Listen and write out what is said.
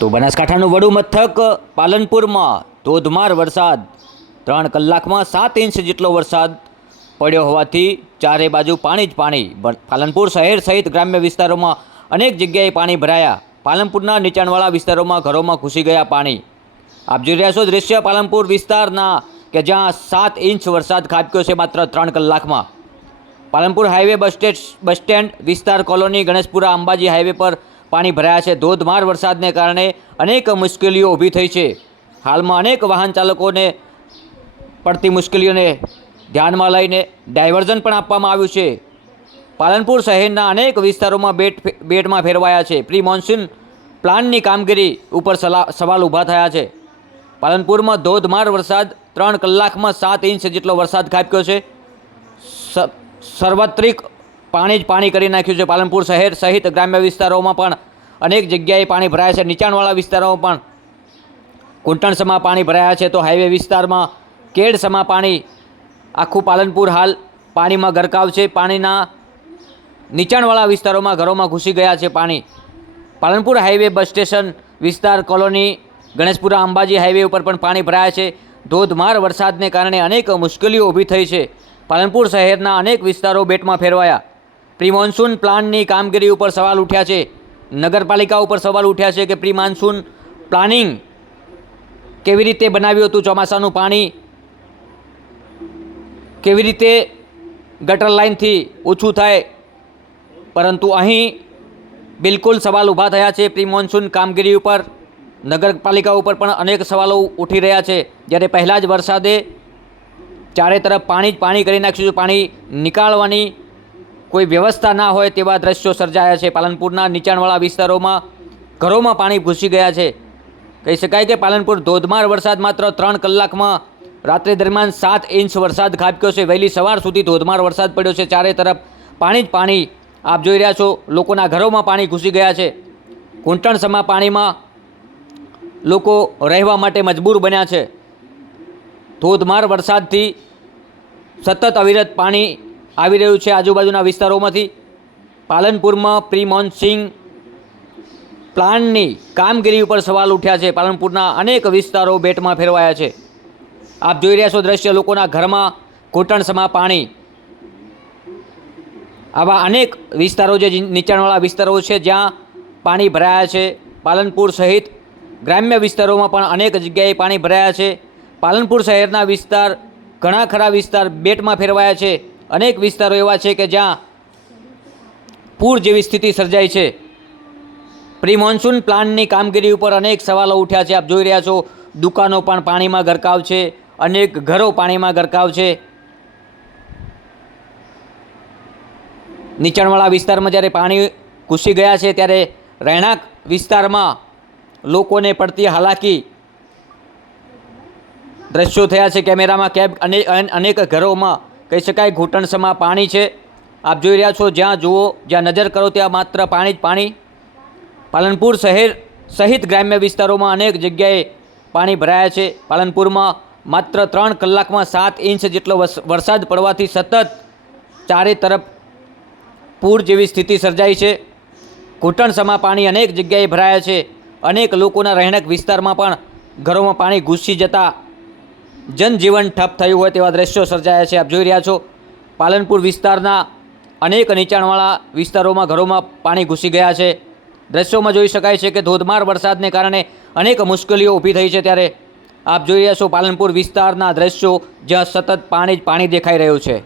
તો બનાસકાંઠાનું વડું મથક પાલનપુરમાં ધોધમાર વરસાદ 3 કલાકમાં 7 ઇંચ જેટલો વરસાદ પડ્યો હોવાથી ચારે બાજુ પાણી જ પાણી। પાલનપુર શહેર સહિત ગ્રામ્ય વિસ્તારોમાં અનેક જગ્યાએ પાણી ભરાયા। પાલનપુરના નીચાણવાળા વિસ્તારોમાં ઘરોમાં ઘૂસી ગયા પાણી। આપ જોઈ રહ્યા છો દૃશ્ય પાલનપુર વિસ્તારના કે જ્યાં 7 ઇંચ વરસાદ ખાબક્યો છે માત્ર 3 કલાકમાં। પાલનપુર હાઈવે બસ સ્ટેન્ડ વિસ્તાર કોલોની ગણેશપુરા અંબાજી હાઈવે પર પાણી ભરાયા છે। ધોધમાર વરસાદને કારણે અનેક મુશ્કેલીઓ ઊભી થઈ છે। હાલમાં અનેક વાહન ચાલકોને પડતી મુશ્કેલીઓને ધ્યાનમાં લઈને ડાયવર્ઝન પણ આપવામાં આવ્યું છે। પાલનપુર શહેરના અનેક વિસ્તારોમાં બેટમાં ફેરવાયા છે। પ્રી મોન્સૂન પ્લાનની કામગીરી ઉપર સવાલ ઊભા થયા છે। પાલનપુરમાં ધોધમાર વરસાદ 3 કલાકમાં 7 ઇંચ જેટલો વરસાદ ખાબક્યો છે। સર્વત્રિક પાણી જ પાણી કરી નાખ્યું છે। પાલનપુર શહેર સહિત ગ્રામ્ય વિસ્તારોમાં પણ અનેક જગ્યાએ પાણી ભરાયા છે। નીચાણવાળા વિસ્તારોમાં પણ કુંટણસમાં પાણી ભરાયા છે, તો હાઈવે વિસ્તારમાં કેડસમાં પાણી। આખું પાલનપુર હાલ પાણીમાં ગરકાવ છે। પાણીના નીચાણવાળા વિસ્તારોમાં ઘરોમાં ઘૂસી ગયા છે પાણી। પાલનપુર હાઈવે બસ સ્ટેશન વિસ્તાર કોલોની ગણેશપુરા અંબાજી હાઈવે ઉપર પણ પાણી ભરાયા છે। ધોધમાર વરસાદને કારણે અનેક મુશ્કેલીઓ ઊભી થઈ છે। પાલનપુર શહેરના અનેક વિસ્તારો બેટમાં ફેરવાયા। પ્રી મોન્સૂન પ્લાનની કામગીરી ઉપર સવાલ ઉઠ્યા છે। નગરપાલિકા ઉપર સવાલ ઉઠ્યા છે કે પ્રી મોન્સૂન પ્લાનિંગ કેવી રીતે બનાવ્યું હતું, ચોમાસાનું પાણી કેવી રીતે ગટર લાઇનથી ઓછું થાય, પરંતુ અહીં બિલકુલ સવાલ ઊભા થયા છે પ્રી મોન્સૂન કામગીરી ઉપર। નગરપાલિકા ઉપર પણ અનેક સવાલો ઉઠી રહ્યા છે। જ્યારે પહેલાં જ વરસાદે ચારે તરફ પાણી જ પાણી કરી નાખ્યું છે। પાણી નીકાળવાની કોઈ વ્યવસ્થા ના હોય તેવા દ્રશ્યો સર્જાયા છે। પાલનપુરના નીચાણવાળા વિસ્તારોમાં ઘરોમાં પાણી ઘૂસી ગયા છે। કહી શકાય કે પાલનપુર ધોધમાર વરસાદ માત્ર 3 કલાકમાં રાત્રે દરમિયાન 7 ઇંચ વરસાદ ખાબક્યો છે। વહેલી સવાર સુધી ધોધમાર વરસાદ પડ્યો છે। ચારે તરફ પાણી જ પાણી આપ જોઈ રહ્યા છો। લોકોના ઘરોમાં પાણી ઘૂસી ગયા છે। કુંટણસમાં પાણીમાં લોકો રહેવા માટે મજબૂર બન્યા છે। ધોધમાર વરસાદથી સતત અવિરત પાણી આવી રહ્યું છે આજુબાજુના વિસ્તારોમાંથી। પાલનપુરમાં પ્રી મોન્સૂન પ્લાનની કામગીરી ઉપર સવાલ ઉઠ્યા છે। પાલનપુરના અનેક વિસ્તારો બેટમાં ફેરવાયા છે। આપ જોઈ રહ્યા છો દ્રશ્ય, લોકોના ઘરમાં ઘૂંટણસમાં પાણી। આવા અનેક વિસ્તારો જે નીચાણવાળા વિસ્તારો છે જ્યાં પાણી ભરાયા છે। પાલનપુર સહિત ગ્રામ્ય વિસ્તારોમાં પણ અનેક જગ્યાએ પાણી ભરાયા છે। પાલનપુર શહેરના વિસ્તાર ઘણા ખરા વિસ્તાર બેટમાં ફેરવાયા છે। અનેક વિસ્તારો એવા છે કે જ્યાં પૂર જેવી સ્થિતિ સર્જાઈ છે। પ્રી મોન્સૂન પ્લાનની કામગીરી ઉપર અનેક સવાલો ઉઠ્યા છે। આપ જોઈ રહ્યા છો દુકાનો પણ પાણીમાં ગરકાવ છે, અનેક ઘરો પાણીમાં ગરકાવ છે। નીચાણવાળા વિસ્તારમાં જ્યારે પાણી ઘૂસી ગયા છે ત્યારે રહેણાંક વિસ્તારમાં લોકોને પડતી હાલાકી દ્રશ્યો થયા છે કેમેરામાં કેદ। અનેક ઘરોમાં કહી શકાય ઘૂંટણસમાં પાણી છે। આપ જોઈ રહ્યા છો, જ્યાં જુઓ જ્યાં નજર કરો ત્યાં માત્ર પાણી જ પાણી। પાલનપુર શહેર સહિત ગ્રામ્ય વિસ્તારોમાં અનેક જગ્યાએ પાણી ભરાયા છે। પાલનપુરમાં માત્ર 3 કલાકમાં 7 ઇંચ જેટલો વરસાદ પડવાથી સતત ચારે તરફ પૂર જેવી સ્થિતિ સર્જાઈ છે। ઘૂંટણસમાં પાણી અનેક જગ્યાએ ભરાયા છે। અનેક લોકોના રહેણાંક વિસ્તારમાં પણ ઘરોમાં પાણી ઘૂસી જતા જનજીવન ઠપ થયું હોય તેવા દ્રશ્યો સર્જાયા છે। આપ જોઈ રહ્યા છો પાલનપુર વિસ્તારના અનેક નીચાણવાળા વિસ્તારોમાં ઘરોમાં પાણી ઘૂસી ગયા છે। દ્રશ્યોમાં જોઈ શકાય છે કે ધોધમાર વરસાદને કારણે અનેક મુશ્કેલીઓ ઊભી થઈ છે। ત્યારે આપ જોઈ રહ્યા છો પાલનપુર વિસ્તારના દ્રશ્યો જ્યાં સતત પાણી જ પાણી દેખાઈ રહ્યું છે।